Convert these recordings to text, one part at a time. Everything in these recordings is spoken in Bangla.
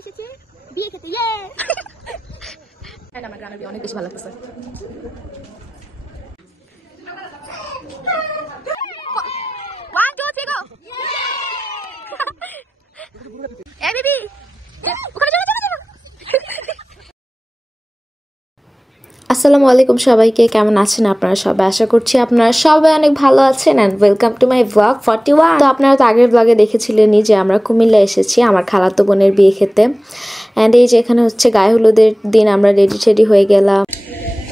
এসেছি বিয়ে খেতে। ইয়ে আমার গ্রামের বিয়ে অনেক বেশি ভালো লাগতেছে। আসসালামু আলাইকুম সবাইকে, কেমন আছেন আপনারা সবাই? আশা করছি আপনারা সবাই অনেক ভালো আছেন and welcome to my blog 41। তো আপনারা তো আগের ব্লগে দেখেছিলেনই যে আমরা কুমিল্লা এসেছি আমার খালাতো বোনের বিয়ে খেতে। এন্ড এই যে এখানে হচ্ছে গায়ে হলুদের দিন আমরা রেডি হয়ে গেলাম।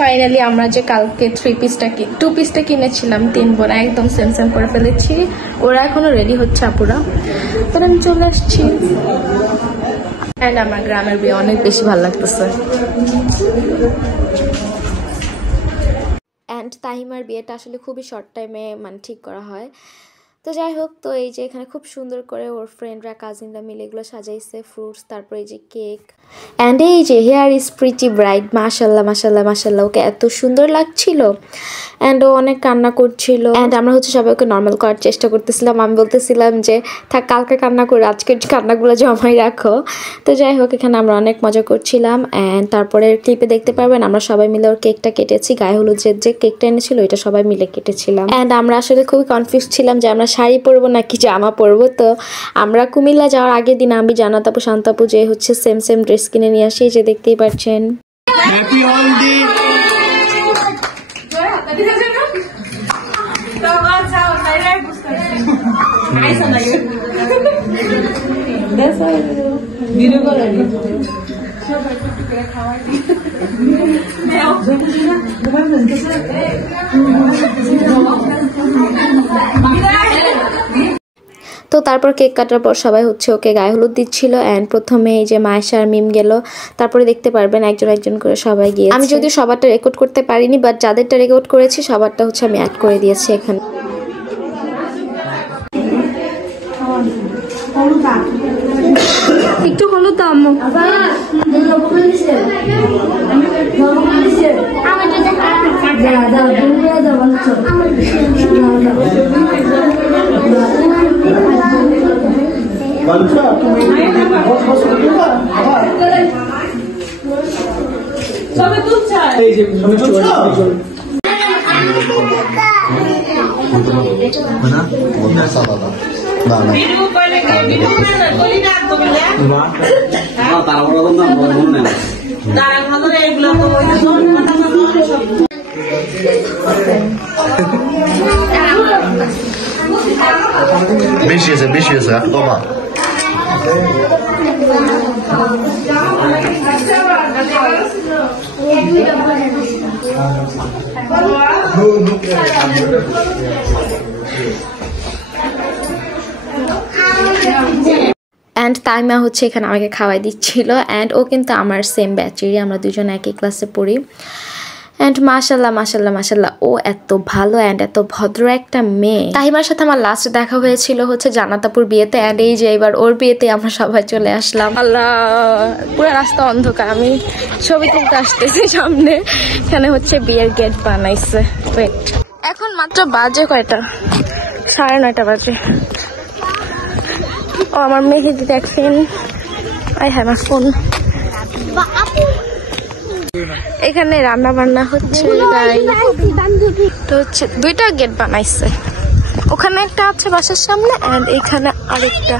ফাইনালি আমরা যে কালকে 2 পিসটা কিনেছিলাম 3 বোন একদম সেম করে ফেলেছি। ওরা এখনো রেডি হচ্ছে আপুরা, তো আমি চলে আসছি। এন্ড আমার গ্রামের বিয়ে অনেক বেশি ভালো লাগতেছে। অ্যান্ড তাহিমার বিয়েটা আসলে খুবই শর্ট টাইমে ঠিক করা হয়। তো যাই হোক, তো এই যে এখানে খুব সুন্দর করে ওর ফ্রেন্ডরা কাজিনরা মিলে এগুলো সাজাইছে, ফ্রুটস, তারপরে এই যে কেক। অ্যান্ড এই যে হেয়ার ইজ প্রিটি ব্রাইট, মাশাল্লাহ ওকে এত সুন্দর লাগছিল। অ্যান্ড ও অনেক কান্না করছিল। অ্যান্ড আমরা হচ্ছে সবাই ওকে নর্মাল করার চেষ্টা করতেছিলাম। আমি বলতেছিলাম যে থাক, কালকে কান্না করে আজকের কান্নাগুলো জমাই রাখো। তো যাই হোক, এখানে আমরা অনেক মজা করছিলাম। অ্যান্ড তারপরে ক্লিপে দেখতে পারবেন আমরা সবাই মিলে ওর কেকটা কেটেছি। গায়ে হলুদ যে কেকটা এনেছিল ওইটা সবাই মিলে কেটেছিলাম। অ্যান্ড আমরা আসলে খুবই কনফিউজ ছিলাম যে আমরা শাড়ি পরবো নাকি জামা পরবো। তো আমরা কুমিল্লা যাওয়ার আগের দিন আমি জান্নাত আপু শান্তাপু যে হচ্ছে সেম ড্রেস কিনে নিয়ে আসি, যে দেখতেই পাচ্ছেন। তো তারপর কেক কাটার পর সবাই হচ্ছে ওকে গায়ে হলুদ দিচ্ছিল। অ্যান্ড প্রথমে এই যে মায়েশা আর মিম গেল, তারপরে দেখতে পারবেন একজন করে সবাই গিয়ে। আমি যদি সবারটা রেকর্ড করতে পারিনি, বাট যাদেরটা রেকর্ড করেছি সবারটা হচ্ছে আমি অ্যাড করে দিয়েছি এখানে। একটু হলুদ দাও আম্মু। বেশি আছে কমা। অ্যান্ড তাইমা হচ্ছে এখানে আমাকে খাওয়াই দিচ্ছিল। অ্যান্ড ও কিন্তু আমার সেম ব্যাচেরই, আমরা দুজন একই ক্লাসে পড়ি। অ্যান্ড মাশাল্লাহ ও এত ভালো অ্যান্ড এত ভদ্র একটা মেয়ে। তাহিমার সাথে আমার লাস্ট দেখা হয়েছিল হচ্ছে জান্নাত আপুর বিয়েতে। অ্যান্ড এই যে এবার ওর বিয়েতে আমরা সবাই চলে আসলাম। আল্লাহ, পুরো রাস্তা অন্ধকার, আমি ছবি তুলতে আসতেছি সামনে। এখানে হচ্ছে বিয়ের গেট বানাইছে। ওয়েট, এখন মাত্র বাজে কয়টা? 9:30 বাজে। ও আমার মেহেদি দেখেন, আই হ্যাভ মাই ফোন। এখানে রান্না বান্না হচ্ছে, তো হচ্ছে 2টা গেট বানাইছে। ওখানে একটা আছে বাসার সামনে, এন্ড এখানে আরেকটা।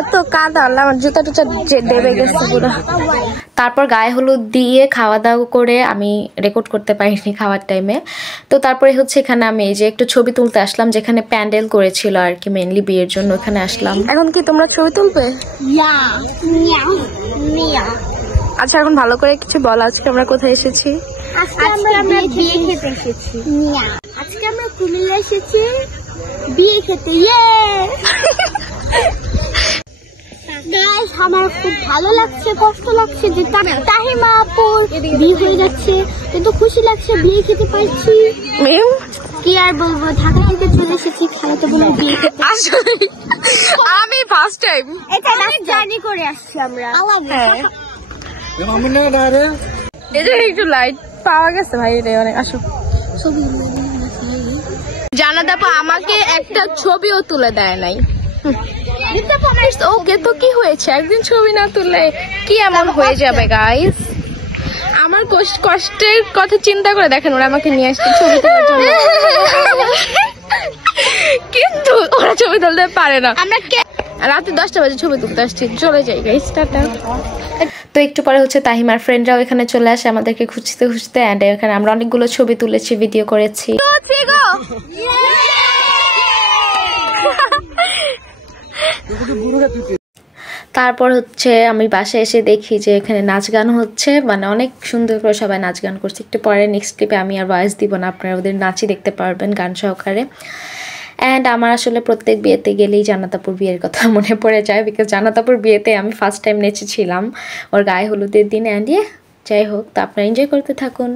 এত কাদা, আমার জুতা টুচা দেবে গেছে পুরো। তারপর গায়ে হলুদ দিয়ে খাওয়া দাওয়া করে আমি রেকর্ড করতে পারিনি খাওয়ার টাইমে। তো তারপরে হচ্ছে এখানে আমি এই যে একটু ছবি তুলতে আসলাম, যেখানে প্যান্ডেল করেছিল আর কি মেনলি বিয়ের জন্য, ওখানে আসলাম। এখন কি তোমরা ছবি তুলবে? আচ্ছা, এখন ভালো করে কিছু বল, আজকে আমরা কোথায় এসেছি? আজকে আমরা বিয়ে খেতে এসেছি। আজকে আমরা কুমিল্লা এসেছি বিয়ে খেতে। ইয়ে গাইস, আমার খুব ভালো লাগছে, কষ্ট লাগছে যে তাহিমা আপুর বিয়ে হয়ে যাচ্ছে, কিন্তু খুশি লাগছে বিয়ে খেতে পারছি। কি আর বলবো, ঢাকা থেকে চলে এসেছি খালাতো বোনের বিয়ে খেতে। আসলে আমি ফার্স্ট টাইম এটা অনেক জার্নি করে আসছি আমরা। এই যে একটু লাইট পাওয়া গেছে ভাই, রে অনেক। আসো ছবি জানাত আপু আমাকে একটা ছবিও তুলে দেয় নাই। ওকে তো কি হয়েছে, একদিন ছবি না তুললে কি এমন হয়ে যাবে গাইস? আমার কষ্টের কথা চিন্তা করে দেখেন, ওরা আমাকে নিয়ে আসছে ছবি তোলার জন্য, কিন্তু ওরা ছবি তুলতে পারে না। আমরা রাতে 10টা বাজে ছবি তুলতে আসছি, চলে যাই গাইস, টাটা। তো একটু পরে হচ্ছে তাহিমার ফ্রেন্ডরাও এখানে চলে আসে আমাদেরকে খুঁজতে খুঁজতে, অ্যান্ড এখানে আমরা অনেকগুলো ছবি তুলেছি, ভিডিও করেছি। তারপর হচ্ছে আমি বাসায় এসে দেখি যে এখানে নাচ গান হচ্ছে, মানে অনেক সুন্দর করে সবাই নাচ গান করছে। একটু পরে নেক্সট ক্লিপে আমি আর ভয়েস দিব না, আপনারা ওদের নাচই দেখতে পারবেন গান সহকারে। অ্যান্ড আমার আসলে প্রত্যেক বিয়েতে গেলেই জান্নাত আপুর বিয়ের কথা মনে পড়ে যায়, বিকজ জান্নাত আপুর বিয়েতে আমি ফার্স্ট টাইম নেচেছিলাম ওর গায়ে হলুদের দিন। অ্যান্ড যাই হোক, তো আপনারা এনজয় করতে থাকুন।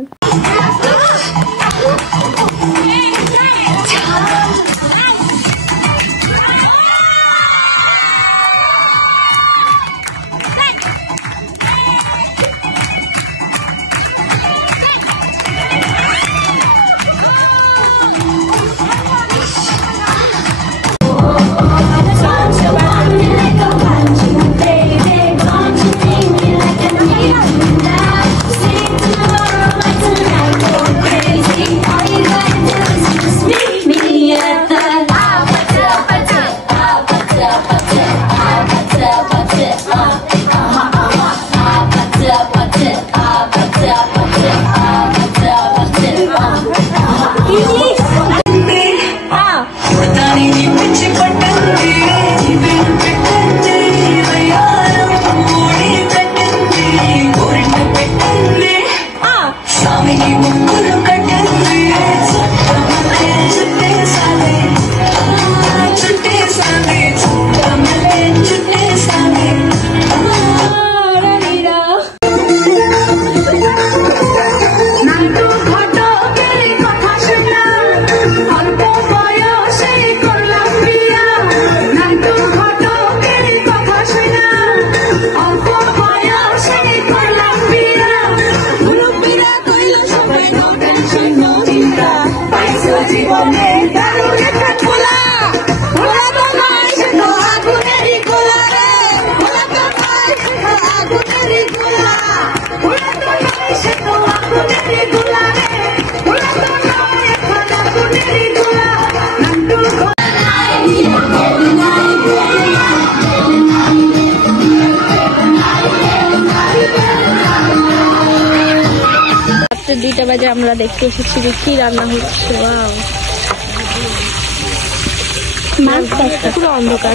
রাত্রে 2টা বাজে আমরা দেখতে এসেছি যে কি রান্না হচ্ছে। পুরো অন্ধকার,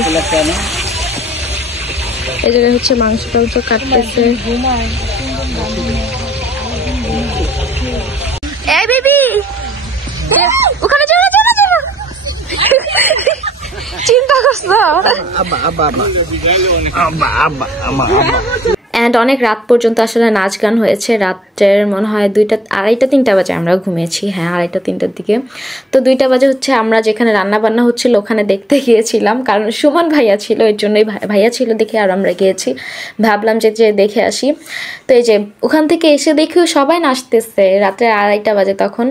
এই জায়গায় হচ্ছে মাংস টাংস কাটতেছে। এই বেবি ওখানে চলো চলো চলো, চিন্তা করছো? অ্যান্ড অনেক রাত পর্যন্ত আসলে নাচ গান হয়েছে। রাতের মনে হয় 2টা, 2:30, 3টা বাজে আমরা ঘুমিয়েছি। হ্যাঁ, 2:30, 3টার দিকে। তো 2টা বাজে হচ্ছে আমরা যেখানে রান্না বান্না হচ্ছিল ওখানে দেখতে গিয়েছিলাম, কারণ সুমন ভাইয়া ছিল, এর জন্যই ভাইয়া ছিল দেখে আর আমরা গিয়েছি, ভাবলাম যে দেখে আসি। তো এই যে ওখান থেকে এসে দেখেও সবাই নাচতেছে, রাত্রে 2:30 বাজে তখন।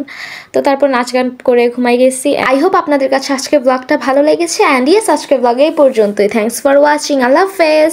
তো তারপর নাচ গান করে ঘুমাই গেছি। আই হোপ আপনাদের কাছে আজকে ব্লগটা ভালো লেগেছে। অ্যান্ড আজকে ব্লগ এই পর্যন্তই। Thanks for watching. আল্লাহ হাফেজ।